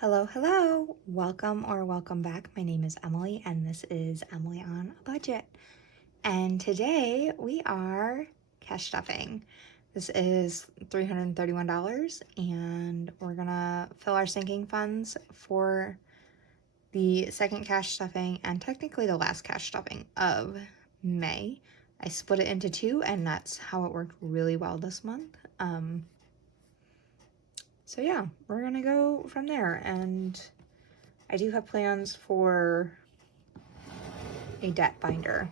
Hello, hello. Welcome or welcome back. My name is Emily and this is Emily on a Budget. And today we are cash stuffing. This is $331 and we're gonna fill our sinking funds for the second cash stuffing and technically the last cash stuffing of May. I split it into two and that's how it worked really well this month. So yeah, we're gonna go from there, and I do have plans for a debt binder.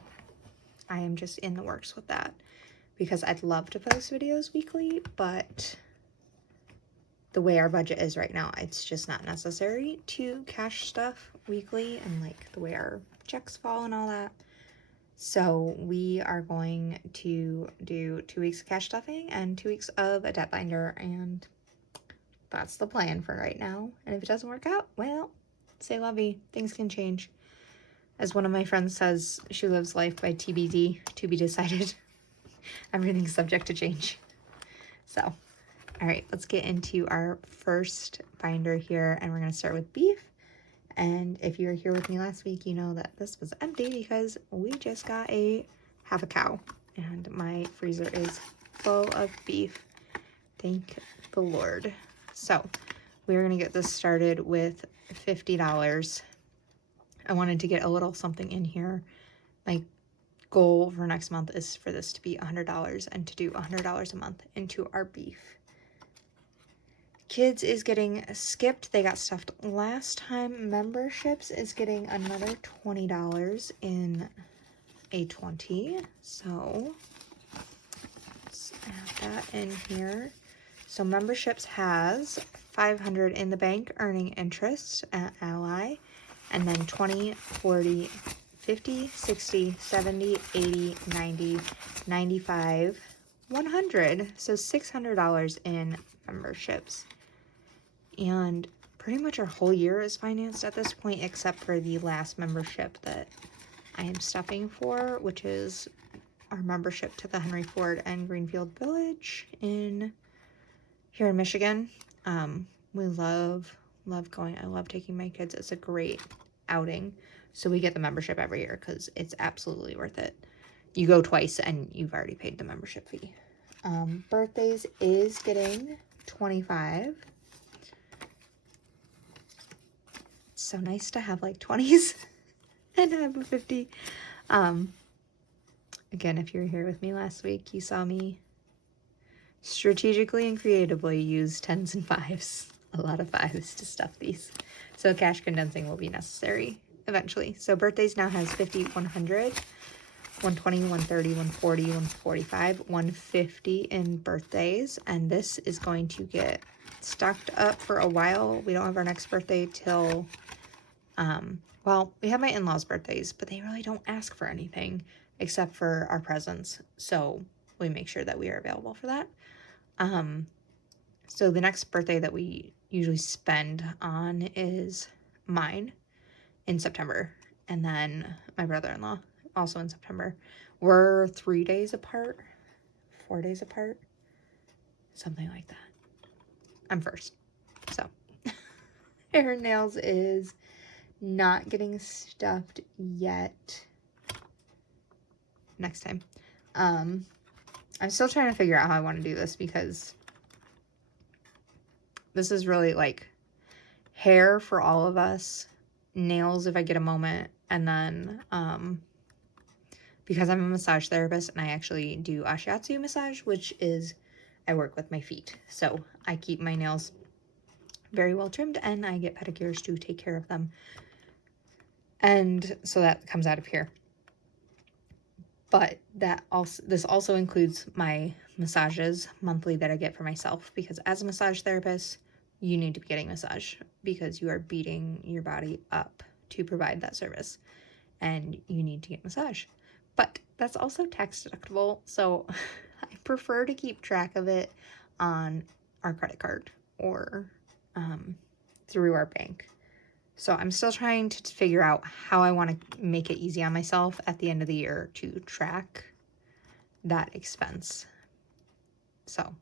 I am just in the works with that because I'd love to post videos weekly, but the way our budget is right now, it's just not necessary to cash stuff weekly and like the way our checks fall and all that. So we are going to do 2 weeks of cash stuffing and 2 weeks of a debt binder, and that's the plan for right now. And if it doesn't work out, well, say la vie, things can change. As one of my friends says, she lives life by TBD, to be decided. Everything's subject to change. So, all right, let's get into our first binder here, and we're gonna start with beef. And if you were here with me last week, you know that this was empty because we just got half a cow, and my freezer is full of beef. Thank the Lord. So we're gonna get this started with $50. I wanted to get a little something in here. My goal for next month is for this to be $100 and to do $100 a month into our beef. Kids is getting skipped. They got stuffed last time. Memberships is getting another $20 in a 20. So let's add that in here. So memberships has $500 in the bank earning interest at Ally, and then 20, 40, 50, 60, 70, 80, 90, 95, 100. So $600 in memberships. And pretty much our whole year is financed at this point, except for the last membership that I am stuffing for, which is our membership to the Henry Ford and Greenfield Village here in Michigan. We love going. I love taking my kids. It's a great outing. So we get the membership every year because it's absolutely worth it. You go twice and you've already paid the membership fee. Birthdays is getting 25. It's so nice to have like 20s and have a 50. Again, if you were here with me last week, you saw me strategically and creatively use 10s and 5s. A lot of 5s to stuff these. So cash condensing will be necessary eventually. So birthdays now has 50, 100, 120, 130, 140, 145, 150 in birthdays. And this is going to get stocked up for a while. We don't have our next birthday till, well, we have my in-laws' birthdays, but they really don't ask for anything except for our presents. So we make sure that we are available for that. So the next birthday that we usually spend on is mine in September, and then my brother-in-law also in September. We're 3 days apart, 4 days apart, something like that. I'm first. So hair and nails is not getting stuffed yet. Next time. I'm still trying to figure out how I want to do this because this is really like hair for all of us, nails if I get a moment, and then because I'm a massage therapist and I actually do a shiatsu massage, which is I work with my feet. So I keep my nails very well trimmed and I get pedicures to take care of them. And so that comes out of here. But this also includes my massages monthly that I get for myself, because as a massage therapist, you need to be getting massage because you are beating your body up to provide that service, and you need to get massage. But that's also tax deductible, so I prefer to keep track of it on our credit card or through our bank. So I'm still trying to figure out how I want to make it easy on myself at the end of the year to track that expense. So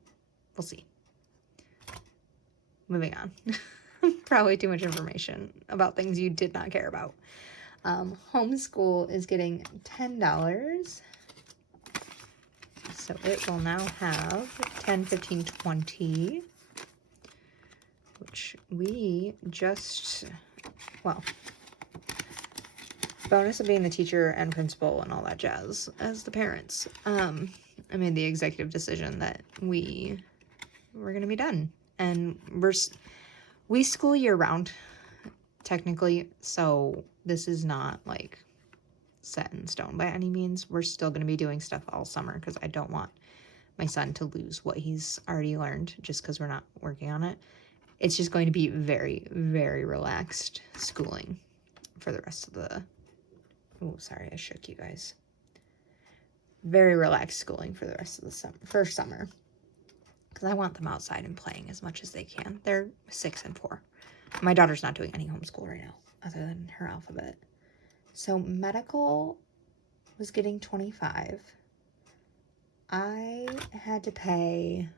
we'll see. Moving on. Probably too much information about things you did not care about. Homeschool is getting $10. So it will now have 10, 15, 20, which we just, well, bonus of being the teacher and principal and all that jazz as the parents. I made the executive decision that we're going to be done. And we school year round, technically, so this is not like set in stone by any means. We're still going to be doing stuff all summer because I don't want my son to lose what he's already learned just because we're not working on it. It's just going to be very, very relaxed schooling for the rest of the... Oh, sorry, I shook you guys. Very relaxed schooling for the rest of the first summer. Because I want them outside and playing as much as they can. They're 6 and 4. My daughter's not doing any homeschool right now, other than her alphabet. So medical was getting 25. I had to pay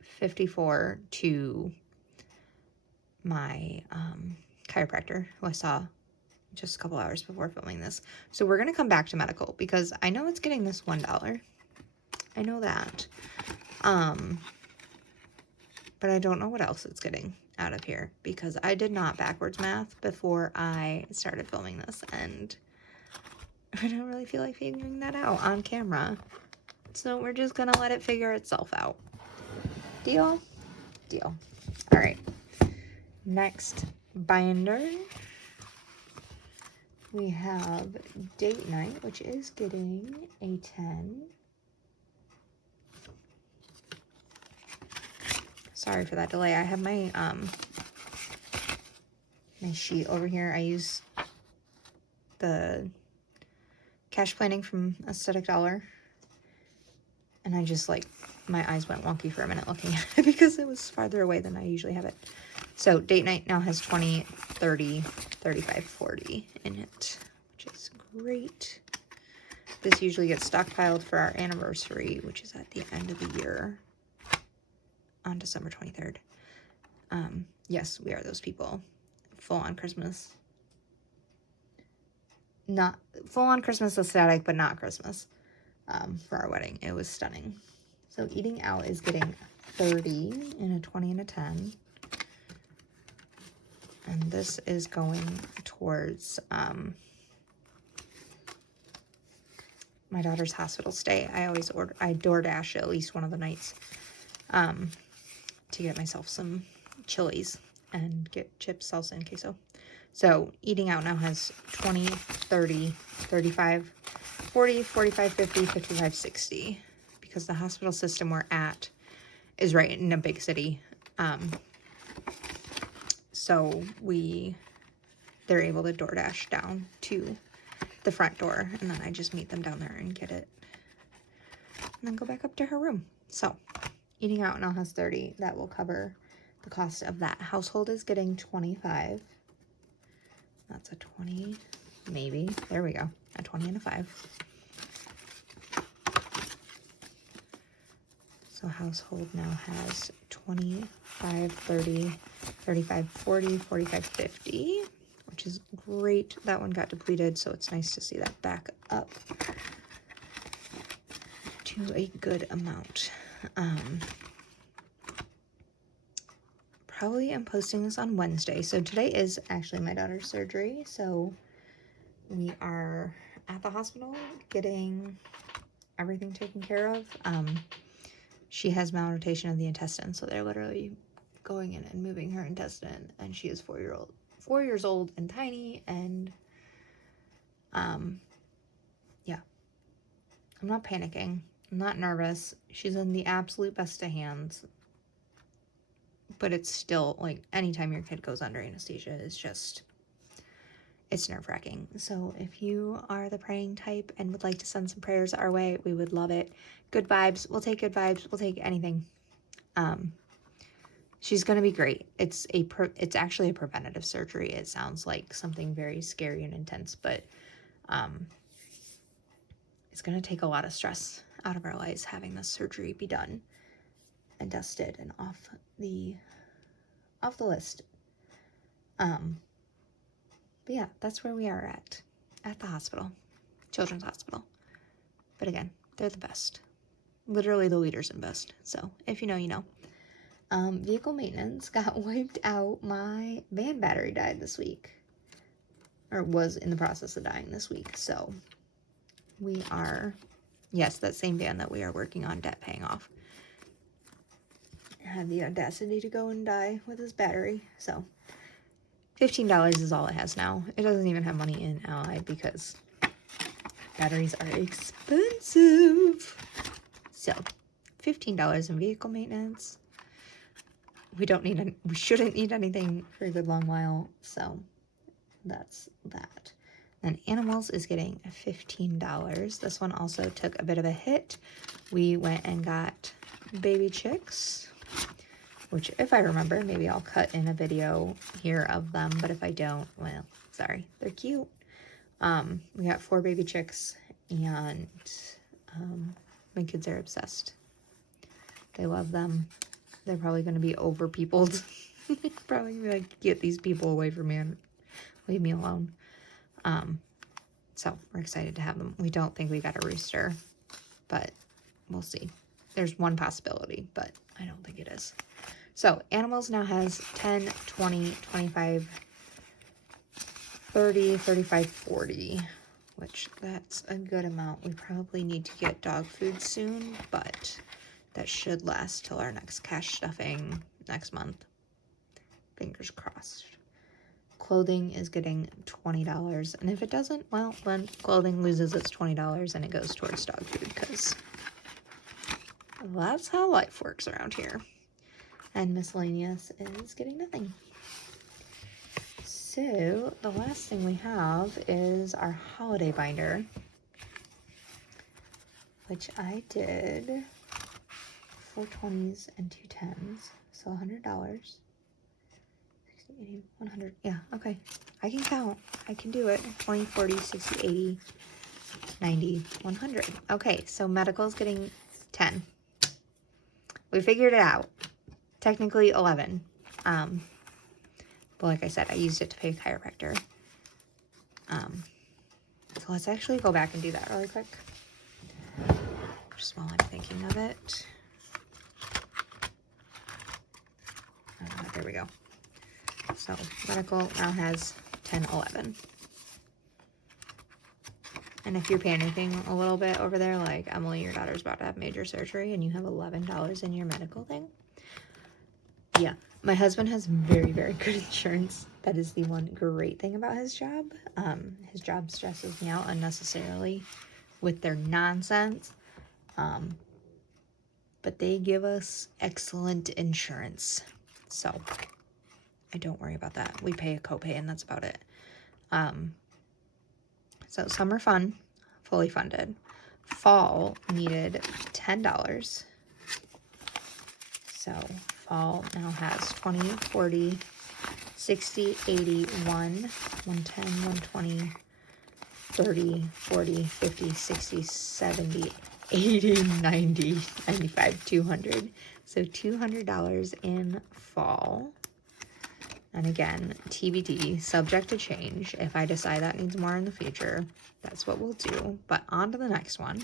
54 to my chiropractor, who I saw just a couple hours before filming this. So we're going to come back to medical because I know it's getting this $1. I know that. But I don't know what else it's getting out of here because I did not backwards math before I started filming this, and I don't really feel like figuring that out on camera. So we're just going to let it figure itself out. Deal? Deal. All right. Next binder. We have date night, which is getting a 10. Sorry for that delay. I have my my sheet over here. I use the cash planning from Aesthetic Dollar. And I just my eyes went wonky for a minute looking at it because it was farther away than I usually have it. So date night now has 20, 30, 35, 40 in it, which is great. This usually gets stockpiled for our anniversary, which is at the end of the year on December 23rd. Yes, we are those people. Full on Christmas. Not full on Christmas aesthetic, but not Christmas. For our wedding. It was stunning. So eating out is getting 30 and a 20 and a 10. And this is going towards my daughter's hospital stay. I DoorDash at least one of the nights to get myself some chilies and get chips, salsa, and queso. So eating out now has 20, 30, 35, 40, 45, 50, 55, 60. Because the hospital system we're at is right in a big city. So they're able to DoorDash down to the front door. And then I just meet them down there and get it. And then go back up to her room. So eating out now has 30. That will cover the cost of that. Household is getting 25. That's a 20, maybe. There we go. A 20 and a 5. So household now has 25, 30, 35, 40, 45, 50, which is great. That one got depleted, so it's nice to see that back up to a good amount. Probably am posting this on Wednesday. So today is actually my daughter's surgery. So we are at the hospital getting everything taken care of. She has malrotation of the intestine, so they're literally going in and moving her intestine, and she is 4 years old and tiny, and yeah, I'm not panicking. I'm not nervous. She's in the absolute best of hands. But it's still, anytime your kid goes under anesthesia, it's nerve-wracking. So if you are the praying type and would like to send some prayers our way, we would love it. Good vibes. We'll take good vibes. We'll take anything. She's going to be great. It's actually a preventative surgery. It sounds like something very scary and intense, but it's going to take a lot of stress out of our lives having this surgery be done and dusted and off the list. But yeah, that's where we are at the hospital, children's hospital. But again, they're the best. Literally the leaders in best. So if you know, you know. Vehicle maintenance got wiped out. My van battery died this week. Or was in the process of dying this week. So we are, yes, that same van that we are working on debt paying off had the audacity to go and die with his battery. So $15 is all it has now. It doesn't even have money in Ally because batteries are expensive. So $15 in vehicle maintenance. We shouldn't need anything for a good long while. So that's that. And animals is getting $15. This one also took a bit of a hit. We went and got baby chicks, which if I remember, maybe I'll cut in a video here of them, but if I don't, well, sorry, they're cute. We got 4 baby chicks, and my kids are obsessed. They love them. They're probably going to be over peopled. Probably gonna be like, get these people away from me and leave me alone. So we're excited to have them. We don't think we got a rooster, but we'll see. There's one possibility, but I don't think it is. So animals now has 10, 20, 25, 30, 35, 40, which that's a good amount. We probably need to get dog food soon, but that should last till our next cash stuffing next month. Fingers crossed. Clothing is getting $20, and if it doesn't, well, then clothing loses its $20 and it goes towards dog food, because that's how life works around here. And miscellaneous is getting nothing. So the last thing we have is our holiday binder, which I did 4 20s and 2 10s, so $100. 60, 80, 100. Yeah, okay. I can count. I can do it. 20, 40, 60, 80, 90, 100. Okay, so medical is getting 10. We figured it out. Technically 11. But like I said, I used it to pay a chiropractor. So let's actually go back and do that really quick. Just while I'm thinking of it. There we go. So medical now has 10, 11. And if you're panicking a little bit over there, like, Emily, your daughter's about to have major surgery and you have $11 in your medical thing. Yeah, my husband has very, very good insurance. That is the one great thing about his job. His job stresses me out unnecessarily with their nonsense. But they give us excellent insurance. So I don't worry about that. We pay a copay and that's about it. So summer fun, fully funded. Fall needed $10. So fall now has 20, 40, 60, 80, 110, 120, 30, 40, 50, 60, 70, 80, 90, 95, 200. So $200 in fall. And again, TBD, subject to change. If I decide that needs more in the future, that's what we'll do. But on to the next one.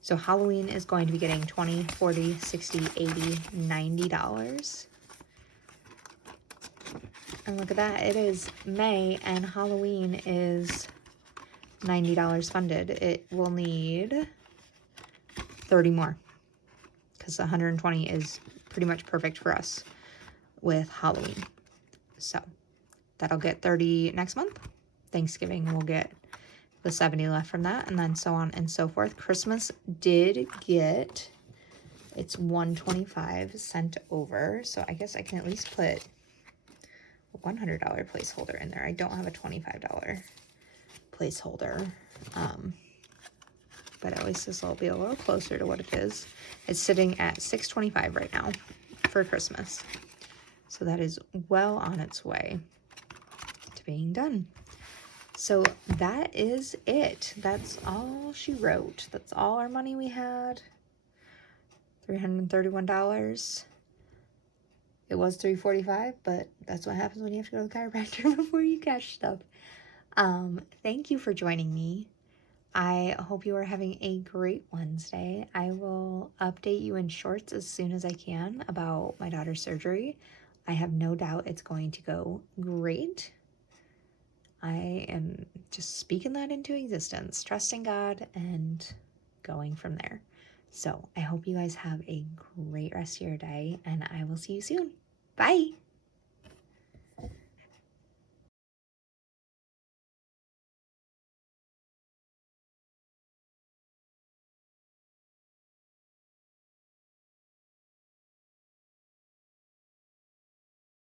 So Halloween is going to be getting 20, 40, 60, 80, $90. And look at that. It is May and Halloween is $90 funded. It will need 30 more because 120 is pretty much perfect for us with Halloween. So that'll get 30 next month. Thanksgiving we'll get the 70 left from that, and then so on and so forth. Christmas did get its 125 sent over, so I guess I can at least put a $100 placeholder in there. I don't have a $25 placeholder, but at least this will be a little closer to what it is. It's sitting at $625 right now for Christmas. So that is well on its way to being done. So that is it. That's all she wrote. That's all our money we had. $331. It was 3:45, but that's what happens when you have to go to the chiropractor before you catch stuff. Thank you for joining me. I hope you are having a great Wednesday. I will update you in shorts as soon as I can about my daughter's surgery. I have no doubt it's going to go great. I am just speaking that into existence, trusting God and going from there. So I hope you guys have a great rest of your day, and I will see you soon. Bye.